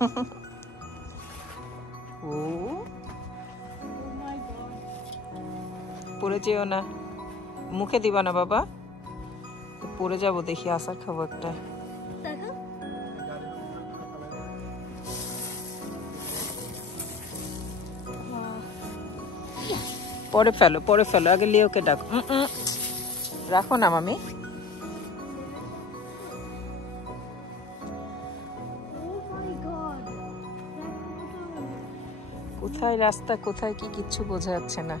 ও পড়ে যেও না, মুখে দিবা না বাবা, পড়ে যাবো দেখি, আচার খাবো একটা। পরে ফেলো, পরে ফেলো, আগে লিওকে ডাক। রাখো না মামি। কোথায় রাস্তা, কোথায় কি কিচ্ছু বোঝা যাচ্ছে না।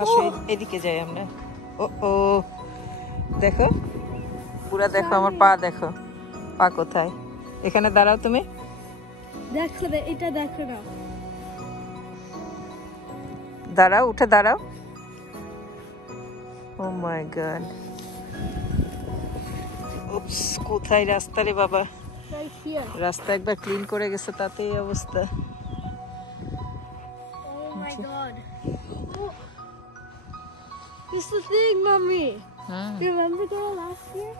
আসো এদিকে যাই আমরা। ও ও দেখো, পুরা দেখো আমার পা, দেখো পা কোথায়। এখানে দাঁড়াও তুমি, দেখো এটা, দেখো না, দাঁড়াও, উঠে দাঁড়াও। ও মাই গড, উপস, কোথায় রাস্তা রে বাবা। রাস্তা একবার ক্লিন করে গেছে, তাতেই অবস্থা। Oh my god. Oh. This is the thing, Mommy. Remember the last year?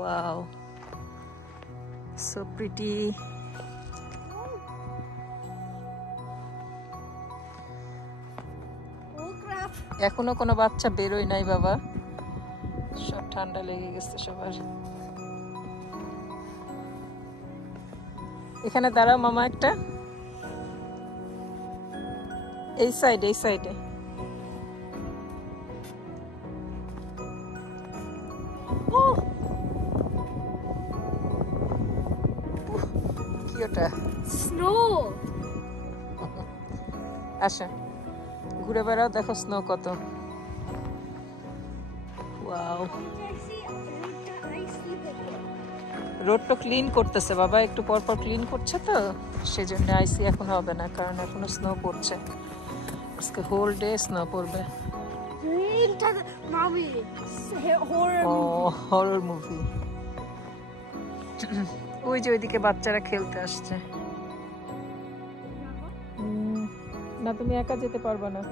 Wow. So pretty. এখনো কোনো বাচ্চা বেরোয় নাই বাবা, সব ঠান্ডা লেগে গেছে সবার। এখানে দাঁড়াও মামা একটা, এই সাইডে, এই সাইডে। কি ওটা? স্নো। আচ্ছা ঘুরে বেড়াও, দেখো স্নো কত। ওয়াও, রোডটা ক্লিন করতেছে বাবা, একটু পর পর ক্লিন করছে তো, সেজন্য আইসি এখন হবে না, কারণ এখনো স্নো পড়ছে। আজকে হোল ডে স্নো পড়বে। Horror movie. ওই যে ওইদিকে বাচ্চারা খেলতে আসছে। না তুমি একা যেতে পারবে না।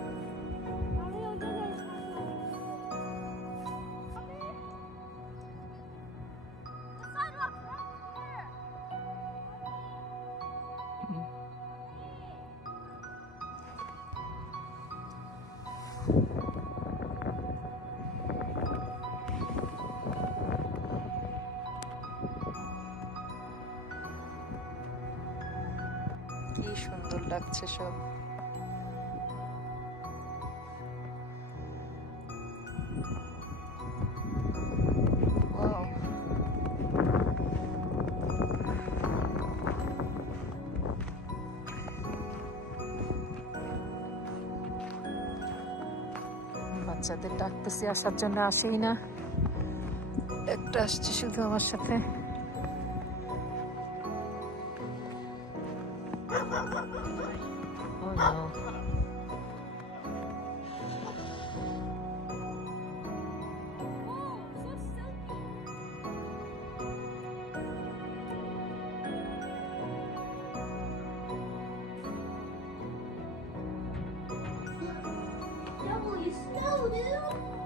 কি সুন্দর লাগছে সব। বাচ্চাদের ডাকতেছি আসার জন্য, আসেই না, একটা আসছে শুধু আমার সাথে। Oh no. Double, you snow, dude.